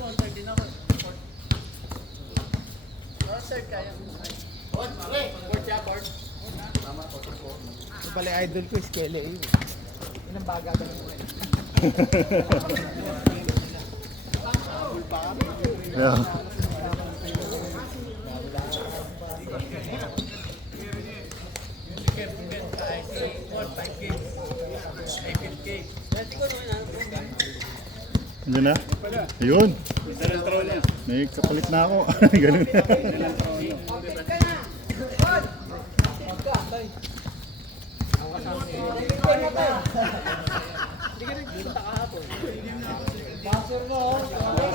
Ito pala idol ko, Eskwela eh. Ilang baga ba naman? Yeah. Ano na? Ayun. May kapalit na ako. Ganun na.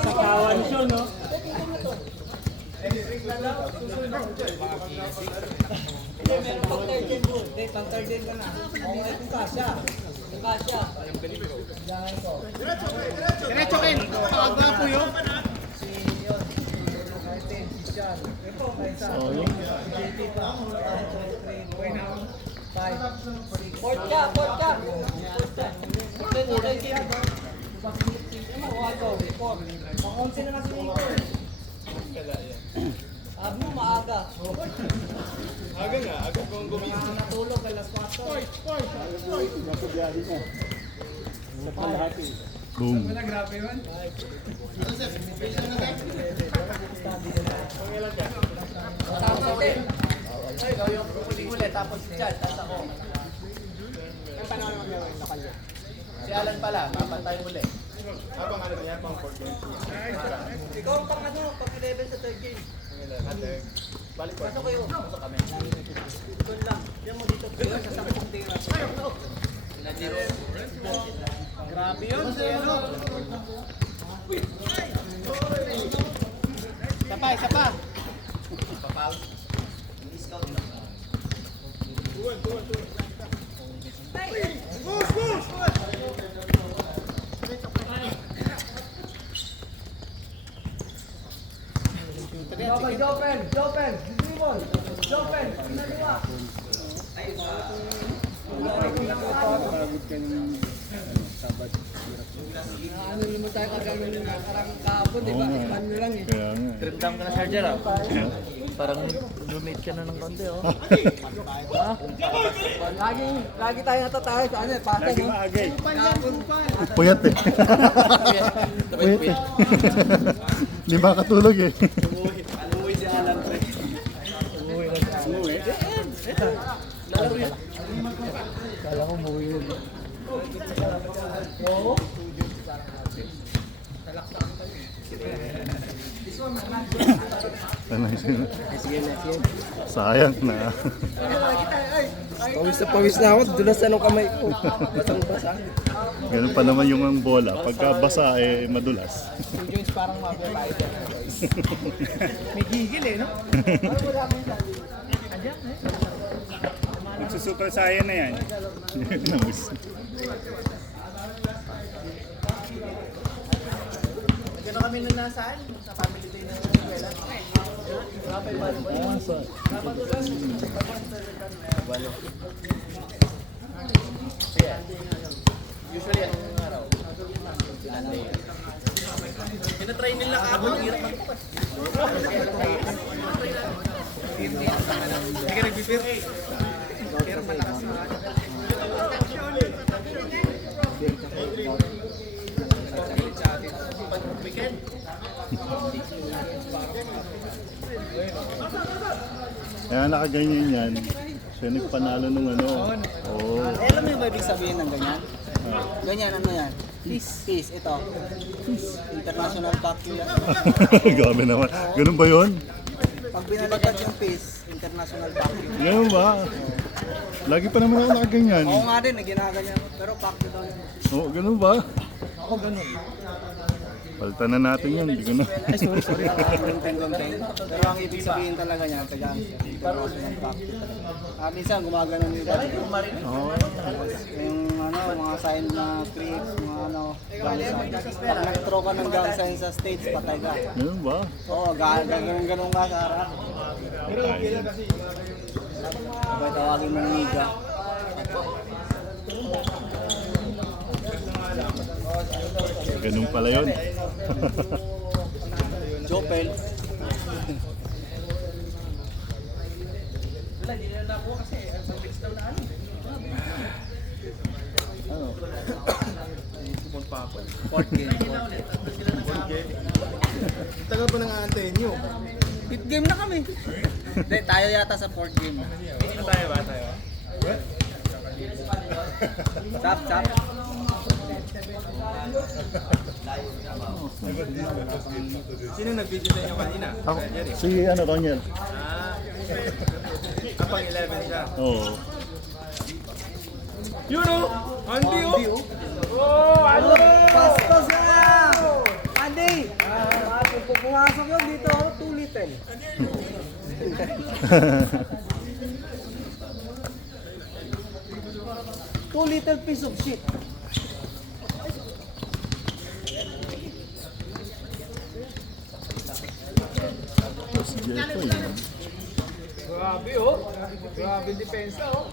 Sa kawan siya, no? Meron pang 13 mo. Hindi, pang 13 ka na. Okay, kung kasya. Kung kasya. Diretso Ken. Pagwa po yun. Si yun. 13, si Sean. Ito, Kaisa. Port ka. Pang-11 na kasi Nico. Sabi mo maaga. Aga kong gumising. Natulog alas 4. Boom. Tapos natin. Ay, ikaw yung huli, tapos si Chad, tapos ako. Ang panahon naman gawin, lokal yan. Si Alan pala, mapantay huli. Habang ano niya, pang 4 games. Ikaw ang pang ano, pang 11 sa third game. Balik ko. Pasok kayo. Pasok kami. Doon lang. Yan mo dito. Doon sa 10 tira. Grabe yun. Isa pa. Papaw. Scout lang. Jopen, pinaliwa. Ano naman tayo kagano na parang kahapon, di ba? Ipan nyo lang eh. Kaya nga. Trim down ka na, Sergio, ah. Parang lumate ka na ng konti, oh. Lagi tayo natatayo sa ano, patay, no? Puyat eh. Puyat eh. Hindi makatulog eh. Umuwi si Alan, pre. Umuwi? Lalaro yun. Kala ko umuwi yun. Oo. Ano yun? Sayang na. Pawis na ako, dulas na ng kamay ko. Basang-basa. Ganun pa naman yung bola. Pagka basa eh madulas. Si Jones parang mabaya tayo dyan, guys. May gigil eh, no? Andiyan eh. Magsusuper saiyan na yan. Namiss. Gano'n kami nung nasaan? Sa family day ng eskwela. Kapay balo ba yun? Dapat doon. Balo. Usually, anong araw? Sunday. Pinatry nila kahapon, hirap magbukas. Hindi ka nagbibir. Hirap malakas na. Weekend. Kaya nakaganyan yan. Siya nagpanalo nung ano. Oo. Alam mo yung ibig sabihin ng ganyan? Ganyan, ano yan? Peace. Ito. International Pact yan. Gabi naman. Ganun ba yun? Pag binaliktad yung peace, International Pact yun. Ganun ba? Lagi pa naman ako nakaganyan. Ako nga din, ginaganyan ko. Pero pact ito. Oo, ganun ba? Ako ganun. Palitan na natin yun. Hindi ko na. Ay, sorry. Gunting. Pero ang ibig sabihin talaga niya, tagaan siya. International Pact. Minsan gumagano nila. Oo. Yung ano, mga sign na creeps, mga ano, gang sign. Pag nag-throw ka ng gang sign sa stage, patay ka. Ganun ba? Oo, ganun ka sa harap. Sabay tawagin mo ng higa. Ganun pala yun. Jopel. Wala, hindi na nakuha kasi ang fix daw na ano. Ano? Pupon pa ako. Fourth game. Tagal pa nang aantayin nyo. Fifth game na kami. Hindi, tayo yata sa fourth game. Ano tayo ba? Tayo? Chap, chap. Sino nag-video sa inyo kanina? Ako, si ano, Roniel. Kapag 11 siya. Oo. Yun o! Andy o! Bastos na! Andy! Pag pumasok yun dito ako, 2 little. Two little piece of shit. Si Jeffo yun. Grabe oh! Grabe depensa oh!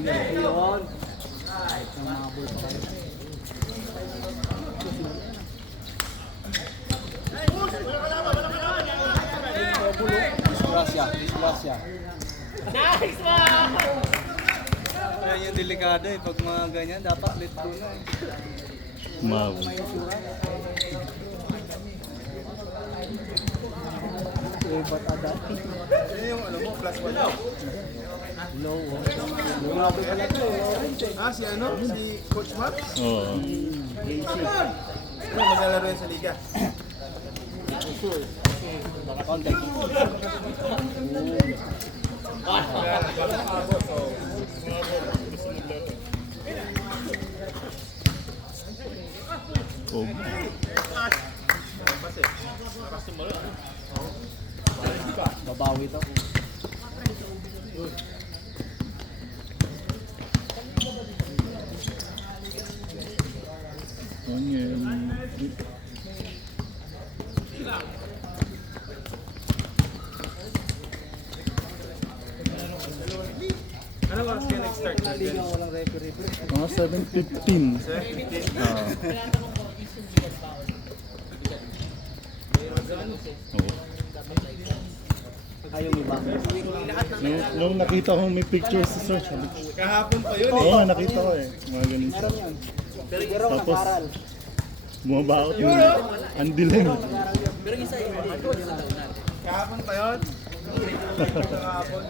Hindi yun. Namabol pa kayo. Disgrasya, disgrasya. Nice one! Kaya yung delikado eh, pag mga ganyan, dapat let go na eh. Umabot. May insurance. Eh, ba't adati? Ano yung ano mo? Plus 1 daw? No, oh. Lumabot ka na ito eh. Ah, si ano? Si Coach Max? Oo. Ano, maglalaro yan sa liga? Contact. Oh. Babawi to. Roniel. Ano oras kayo nag-start na Liga walang referee. Mga 7:15. Ah. Oo. Ayaw mo ba? Nung nakita ko may pictures sa search, sabi ko, Kahapon pa yun oo nga, nakita ko eh. Mga ganun siya. Meron yun. Pero Tapos, nakaral. bumaba ako ng ang dilim. Kahapon pa yun? Kahapon.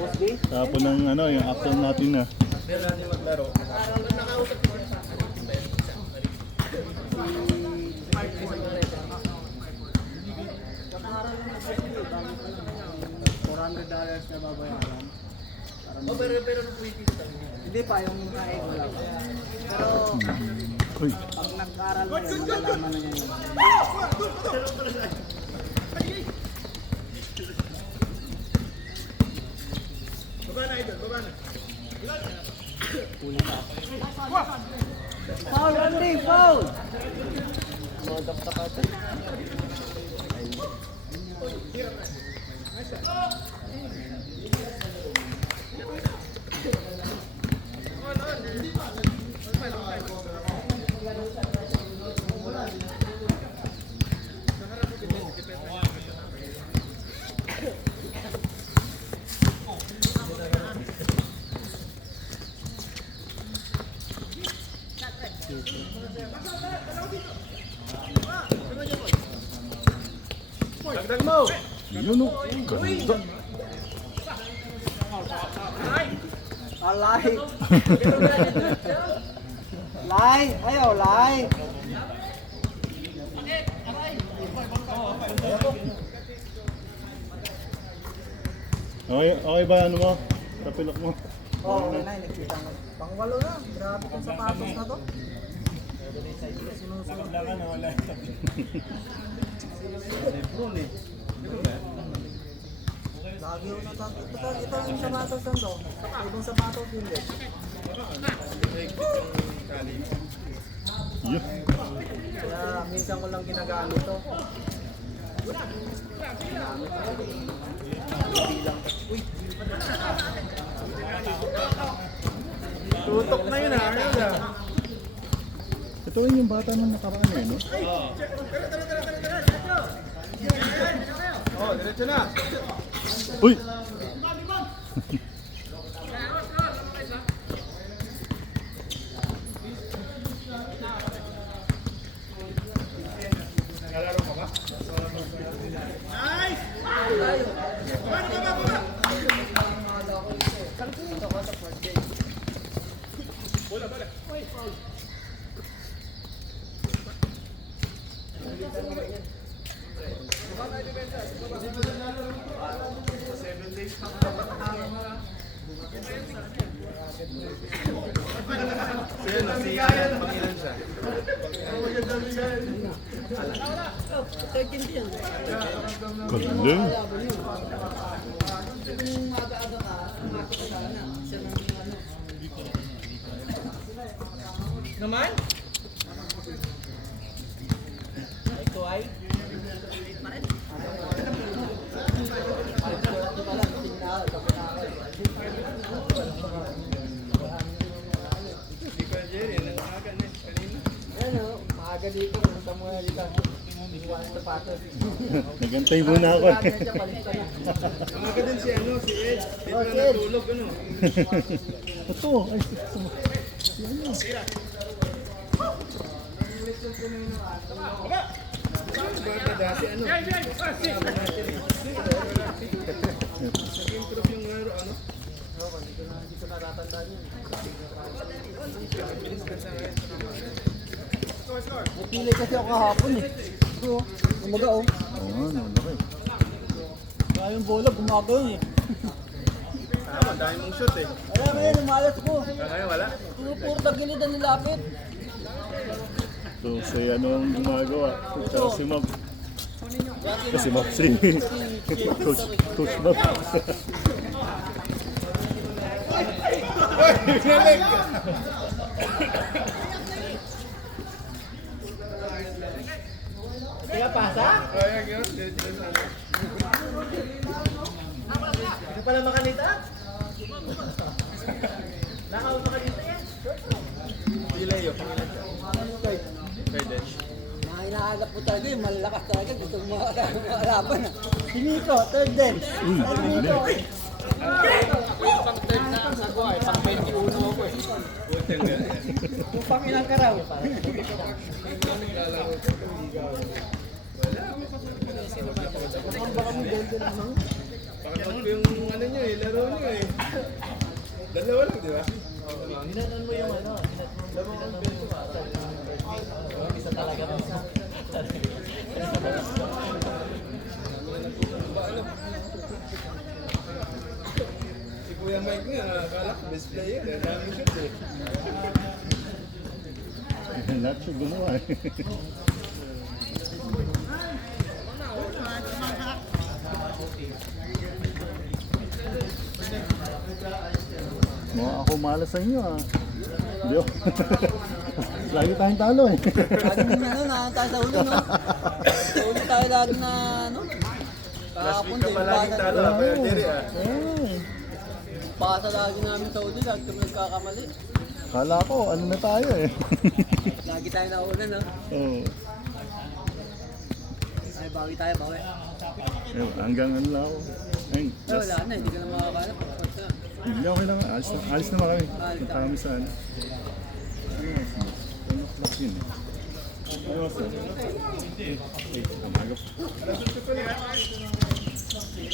Boss D? Tapos ng ano, yung after natin na. Kailan natin maglaro? $400 na babayaran. Pero Hindi pa, yung kaeg wala pa. Pero Uy, pag nag-aral mo yun, malalaman na niya yun. Baba na idol, baba na. Foul, Andy! Foul! Dagdag mo! yun o. Ganda. Alay! Lay! Ayaw, lay! Okay, okay ba ano mo? Tapilok mo? Oo, okay na, nagkita mo. Pangwalo na, grabe kong sapatos na to. Lebron eh. Lagi yung natakot. Ito yung sapatos na to. Ibang sapatos hindi. Yun. Kaya minsan ko lang ginagamit to. Bilang Ito yung bata nung nakaraan eh, no? Oh, diretso na. Uy! Si Ayan, pangilan siya. Galing. Naman? Ito ay? Hindi pa Jerry, nangagan eh. Kanina. Ano, maaga dito, punta mo na dito. Iwan sapatos. Nagantay muna ako. Nangagan din si ano, si Ed. Dito Oh, na si Ed. natulog ano. Ito. Ay, Bata dati ano. Nag-improve yung laro ano. Hindi ko natatandaan yun. Napilay kasi ako kahapon eh. Ito, umaga oh. oo nga, no, laki. Kaya yung bola, gumagawin eh. Tama, dahil mong shot eh. Kaya ngayon, umalas ko. Ngayon wala. Puro tagilid ang nilapit. So, si ano ang gumagawa? Tsaka si Mab. Kasi Mab si Coach Mab. Galing! Kaya pasa? Kaya yun, diretso na sana. Hindi pala makanita? Nakaw makanita yan? Pilay yun, pangilan siya. Kay Desh. Mga hinahanap po talaga yung malalakas talaga. Gusto mo makalaban ah. Si Nico, third den. Uy, Si Nico. Pang 10 na ako eh, pang 21 ako eh. Hotel nga. Kung pang ilang ka raw. Pakapag ko yung ano nyo eh, laro nyo eh. Dalawa lang, di ba? Ginanon mo yung ano. Isa talaga. Si Kuya Mike nga, akala ko best player eh. Daming shots eh. lahat siya gumawa eh. Mga ako malas sa inyo ah. Hindi oh. Lagi tayong talo eh. Lagi mo ano, nahan tayo sa ulo, no? Sa ulo tayo lagi na, ano? Last week Kahapon, ka din, pa laging talo ah, Kuya Jerry ah. Eh, Pasa lagi namin sa ulo, lagi kami nagkakamali. kala ko ano na tayo eh. Lagi tayo nauna, no? Oo. Ay, bawi tayo, bawi. Hanggang ano lang ako. Ayun, Ay, wala na, hindi ka na makakalap. Pagkat na. hindi okay lang. Alis naman kami. Punta kami sa ano. Ano oras na? 10 o'clock yun eh. Ano oras na? 8, umaga pa.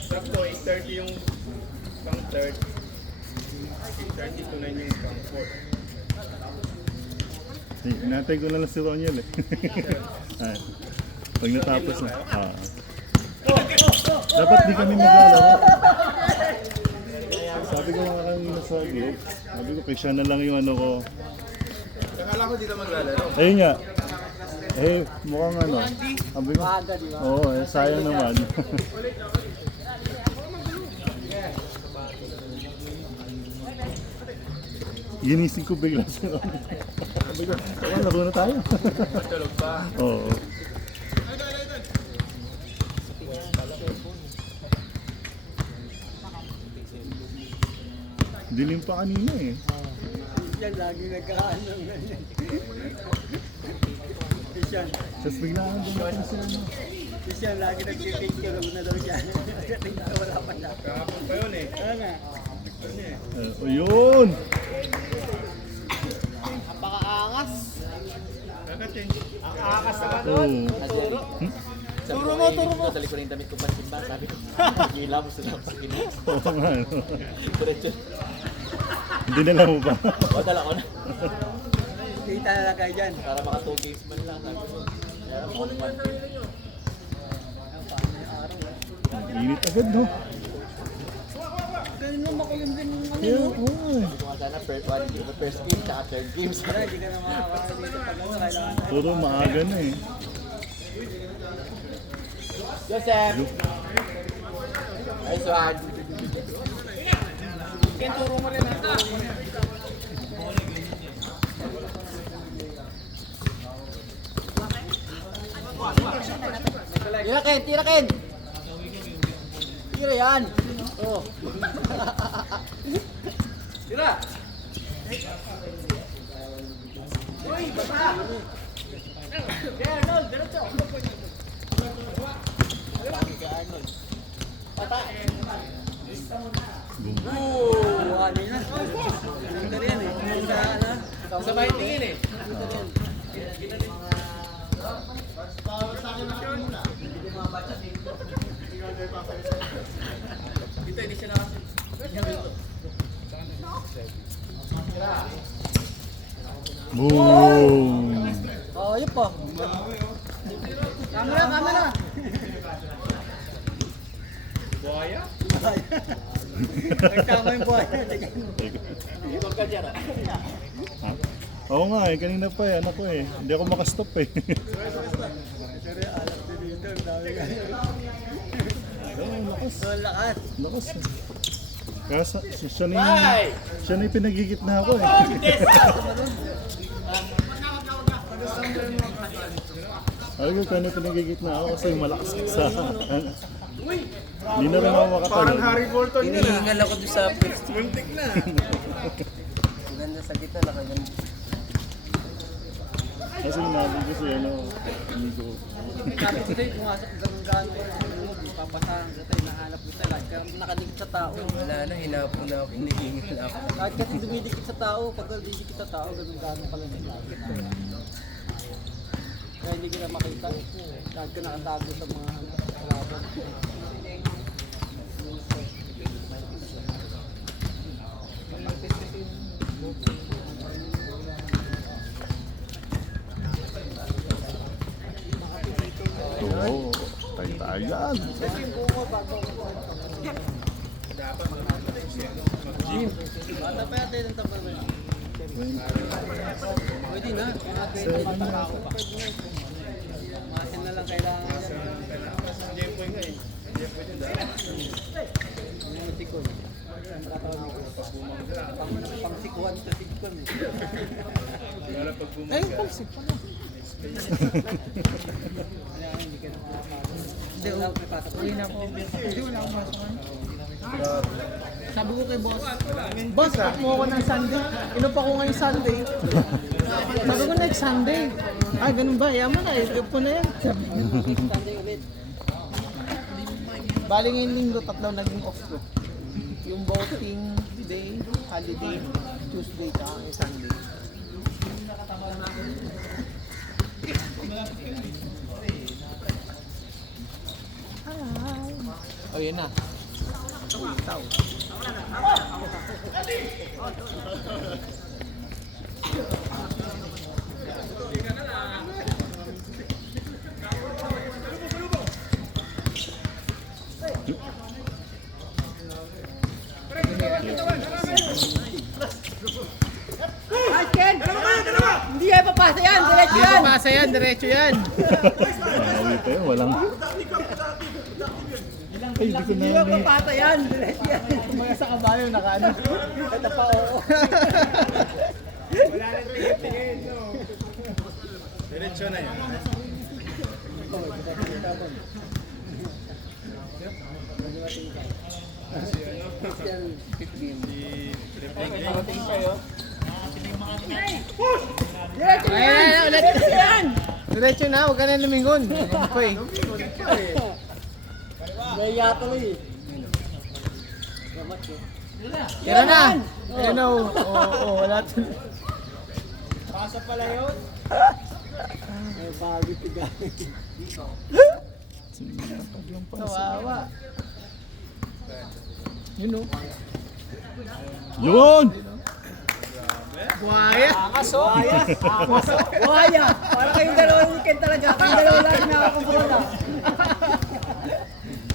Sakto, 8:30 yung pang third. 8:30 to 9 yung pang fourth. Hinatay ko na lang si Roniel eh. Ay, pag natapos na. Dapat di kami maglalaro. Sabi ko nga kanina sa group, sabi ko kay siya na lang yung ano ko. Akala ko dito maglalaro. Ayun nga. Eh, mukhang ano. Sabi ko, Maaga, di ba? oo, eh, sayang naman. Ginising ko bigla si Ronnie. Sabi ko, laro na tayo. Tulog pa. Oo. Dilim pa kanina eh. Yan, lagi nagkaan ng ganyan. Christian. Tapos biglaan dumating sila. No? Christian, lagi nag-take care na daw siya. Wala pa siya. Kahapon pa yun eh. Kaya nga. Ito niya eh. O yun! Napakaangas. Kaka-change. Ang angas naman Oh. Turo. Turo mo, turo mo. Dali ko rin yung damit ko pansimba. Sabi ko, gila mo sila pag kinis. Oo nga. No? Diretso. Hindi nila mo ba? O, dala ko na. Kita na lang kayo dyan. Para maka 2 games man lang. Sabi ko. Kaya ako man. Init agad, no? Ganun mo makulim din yung ano. Yeah, oo. Hindi ko nga sana first game tsaka third games. Wala, hindi ka na makakawala dito pag ano, kailangan. Puro maaga na eh. Joseph! Nice one. Ken, turo mo rin ha. Tira Ken! Tira Ken! Tira yan! Oh. Tira! Uy! Basta! Kaya Arnold! Diretso! Kaya Arnold. Pata! Ano na. Ganda rin eh. Yung sa ano. Sabay tingin eh. Dito, hindi siya nakasi. Boom! Oh, yun po. Camera, camera. Buhaya? Nagtama yung buhay. Ikaw ka dyan. Ha? Oo nga eh, kanina pa eh, ano ko eh. Hindi ako makastop eh. Pero alam din dito. Ang dami ka. Oo, lakas. Ang lakas. Lakas eh. Kasa, siya na yung, Bye! siya na yung pinagigit na ako eh. Ay, ko kano pinagigit na ako kasi malakas sa hindi na rin ako makatalon. Parang Harry Bolton yun ah. Hinihingal ako doon sa first. Muntik na. Ganda sa gitna. Nakaganda. Kasi nabi ko siya, ano, hindi ko. Sabi ko sa'yo, pumasok ganun gano'n kayo. Papasahan ka tayo, nahanap kita. Lagi ka nakadikit sa tao. Wala na, hinapon na ako, hinihingal ako. Lagi kasi dumidikit sa tao. Pag dumidikit sa tao, ganun gano'n pala nilagit. Kaya hindi kita makita. Lagi ka nakatago sa mga kalaban. Oo, tayo-tayan. Bata pa yata yung tapal mo. Pwede na. Mga 20 na ako pa. Masin na lang kailangan. Jempo nga eh. Jempo yun dahil. Yung sikon. Pang sikuan sa sikon. Wala pag bumangga. Kailangan hindi ka na makakapagod. Hindi, wala ko may pasok. Uwi na ako. Hindi, wala akong pasok. Sabi ko kay boss, boss, pack mo ako ng Sunday. Inom pa ko ngayong Sunday. Sabi ko next Sunday. Ah, ganun ba? Yaman na, i-trip ko na yan. Sabi ko, next Sunday ulit. Bali ngayong linggo, tatlaw naging off ko. Yung voting day, holiday, Tuesday, tsaka ngayong Sunday. Oh, yun na. Hindi yan papasa yan, diretso yan! Pasa yan, diretso yan. Makawi tayo, walang. Ay, hindi ko na Hindi yan papasa yan, diretso yan! Mga sa kabayo, nakaano. Ito pa, oo. Wala nang tingin-tingin. No? Diretso na yan. Diretso yan! Diretso yan! Diretso na, huwag ka na lumingon. Okay. Naya tuloy. Tira na. Ayan na, wala tuloy. Pasa pala yun. May bago tigay. Kawawa. Yun o. Yun! Buhaya. Buhaya! Para kayong dalawang weekend talaga. Kayong dalawa lang nakakakumpura.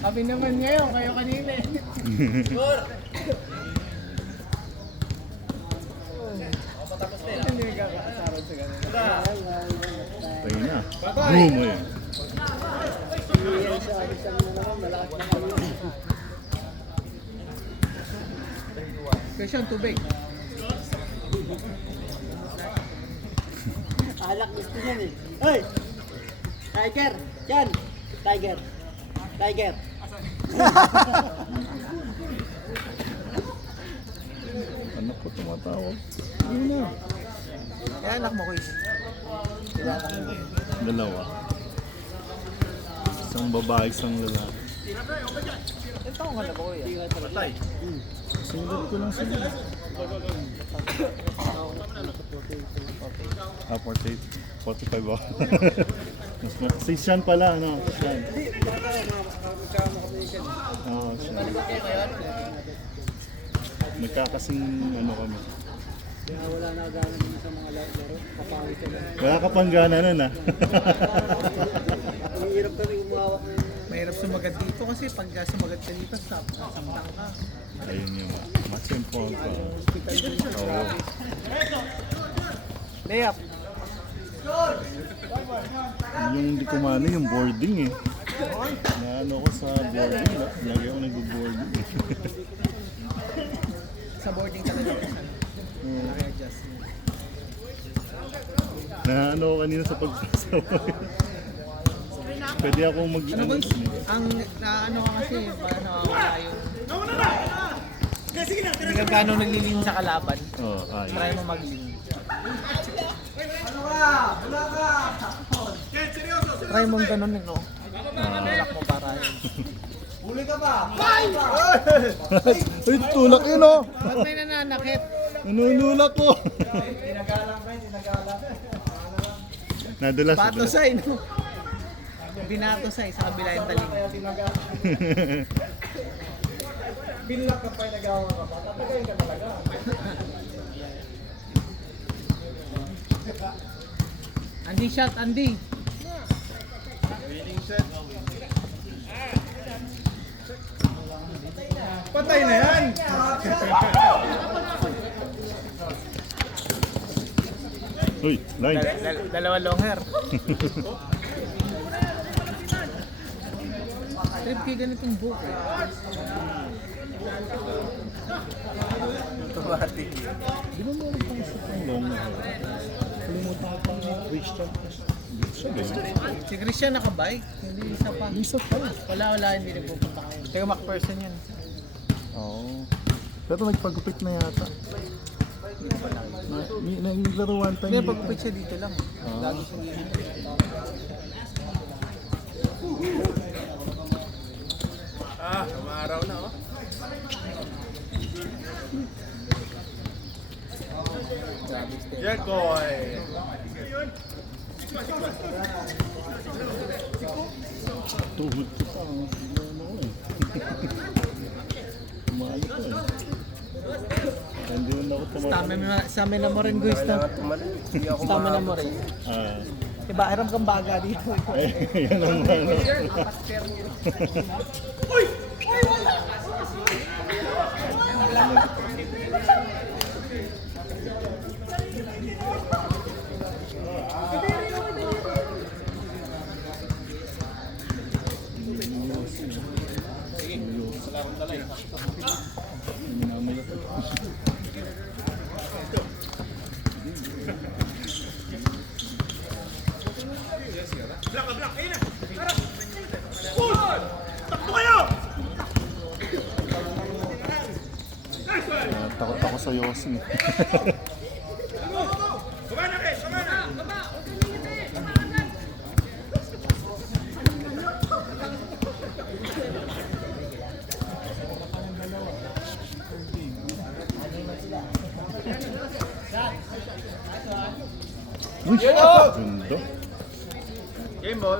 Kami naman ngayon, kayo kanina eh. Hindi magkakaasaran sa ganun. Tayo na. Boom! Ayun. Isang na naman, malakas na kami. Question, tubig. Alak gusto niyan eh. Hoy! Tiger! Yan! Tiger! Tiger! Anak ko tumatawag. Ayun na. Yan, anak mo, Kuis. Dalawa. Isang babae, isang lalaki. Ito taong ka na ba, Kuya? Sinunod ko lang sila. 45 ako. Si Sean pala, ano? Sean. Oo, Sean. Nagkakasing ano kami. Kaya wala na gana din sa mga laro. Kapawis ka lang. Wala ka pang gana nun, ah. Ang hirap kami umawak ng Mahirap sumagat dito kasi pag sumagat ka dito, samtang ka. Ayun yung match-inform ko. Oo. Layup. Yung hindi ko mano yung boarding eh. Naano ko sa boarding, lagi ako nag-boarding eh. Sa boarding ka na adjust. Naano ko kanina sa pagpasawa. Pwede akong Ano ba? mag-ano. Ang naano ka kasi, parang nawawala yung... Hindi ka gano'ng naglilin sa kalaban. Oo, Try ayun. mo maglin. Try mo gano'n no? Tulak mo para yun. Ay, tulak yun oh! Ba't may nananakit? Nanunulak ko! Nadulas. Batosay, no? Binatosay sa kabila yung talim. Binlock ka pa yung nagawa ka pa. Tatagayin ka talaga. Andy shot, Andy. Patay na yan! Uy, line. Dalawa long hair. Trip kayo ganitong book eh. Di ba meron pang shoot ng long na? Kalimutan ko pang Christian. Siya ba yun? Si Christian nakabike. Hindi isa pa. Isa pa. Wala, hindi nagpupunta kayo. Taga McPherson yan. Oo. Pero nagpagupit na yata. Naglaro one time. Hindi, pagpupit siya dito lang. Lagi siya dito. Umaraw na oh. Jerkoy! Tuhod ko pa. Ano ko eh. Tumalo ko eh. Hindi na ako tumalo. Stamina mo rin, guys. Stamina mo rin. Ah. Diba, aram kang baga dito. Yan ang ano. Takot ako sa Yossi. Uy, ganda. Game ball.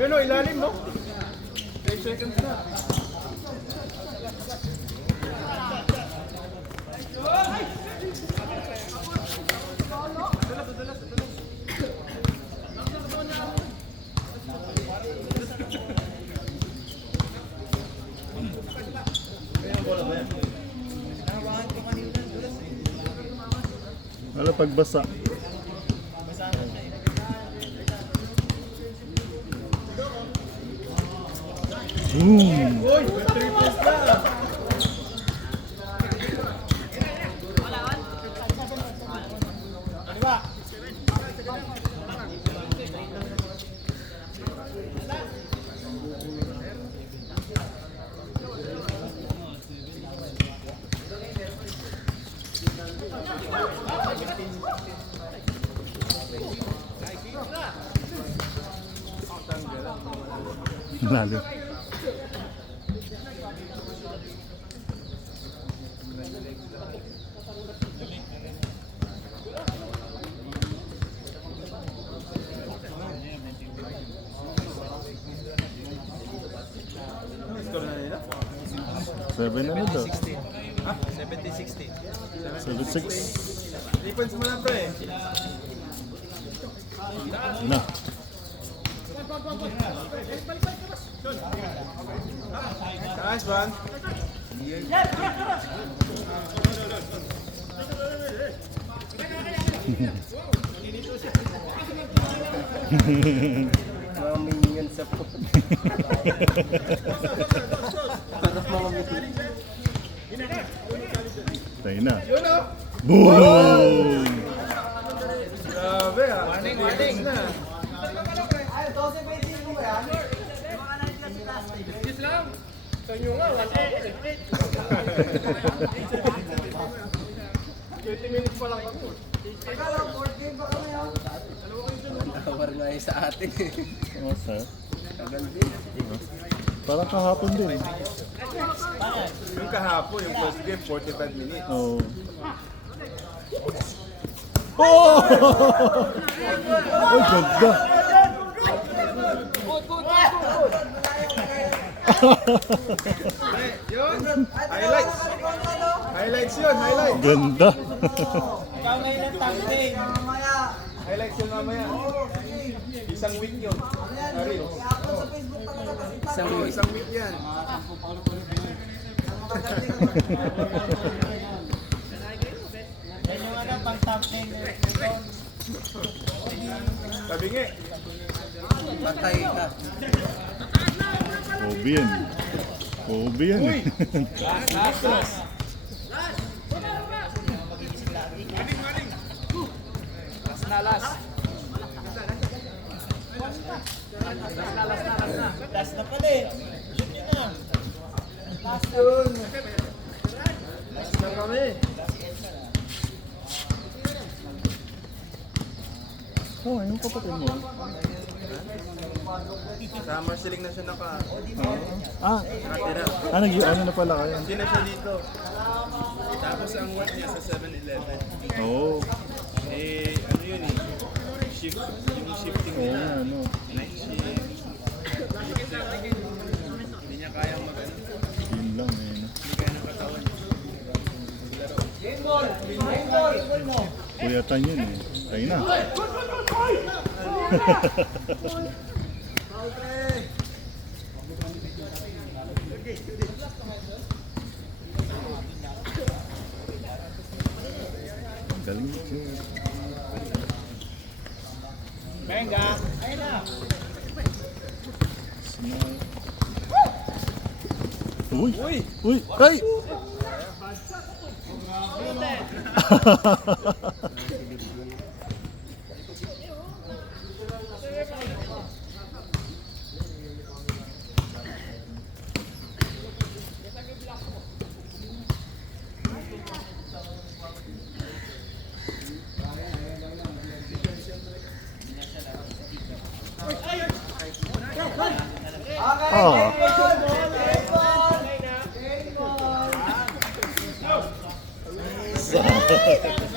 Yun o, ilalim no? 10 seconds na. Wala pagbasa. Boom! Uy, may 3 points na. Lalo. Score na nila? 7 ano daw? 70-60. 7-6. 3 points mo lang to eh. Na. Nice one. Mga minion sa po. Para mga minion. Tayo na. Yun o. Boom! Grabe ah. Warning na. Kanyo nga, 1 hour eh. 30 minutes pa lang ako. Tawar nga yun sa atin eh. Oh, sir. Tagal din. Parang kahapon din. Yung kahapon, yung first game, 45 minutes. Oh. Oh! Ay, ganda. Yun, highlights. Highlights yun, highlights. Ganda. Highlights yun mamaya. Isang week yun. Ari. Isang week yan. Sabi nga, Patay ka. Kobe yan. Kobe yan eh. Last na pala eh. na kami. Oh, yung kapatid mo. Sa Marsiling na siya nakatira. Ano na pala kayo? Hindi na siya dito. Tapos ang work niya sa 7-Eleven. Oo. Eh, ano yun eh. Shift, yung shifting Oo, nila. ano. Night shift. Hindi niya kayang mag-ano. Yun lang eh. No? Hindi kaya ng katawan. Kuya Tan yun eh. Tayo na. Galing siya. Benga! Ayun na! Smile. Uy! Uy! Uy! Ay! Ay!